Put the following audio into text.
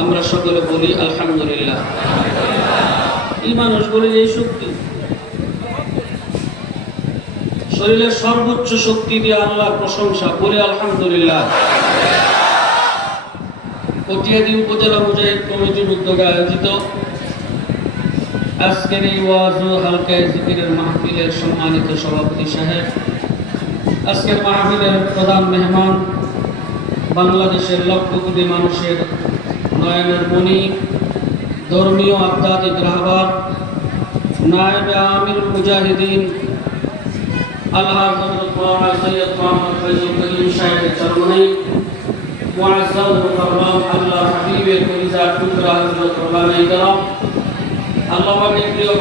আমরা সকলে বলি আলহামদুলিল্লাহ। এই মানুষগুলির এই শক্তি? শরীরের সর্বোচ্চ শক্তি দিয়ে আল্লাহর প্রশংসা, বলে আলহামদুলিল্লাহ। কটিয়াদি উপজেলা মুজাহিদ কমিটির উদ্যোগে আয়োজিত আজকের এই ওয়াজ ও হালকায় জিকিরের মাহফিলের সম্মানিত সভাপতি সাহেব, আজকের মাহফিলের প্রধান মেহমান বাংলাদেশের লক্ষ কোটি মানুষের নয়নের মণি, ধর্মীয় আধ্যাত্মিক রাহবার, নায়েবে আমির মুজাহিদিন الحاج الدكتور سيد محمد فيصل كريم شاهد الشرمني معزز مكرم الله حبيب الكنيسة الكبرى حضرة مولانا الكرام. اللهم نكرم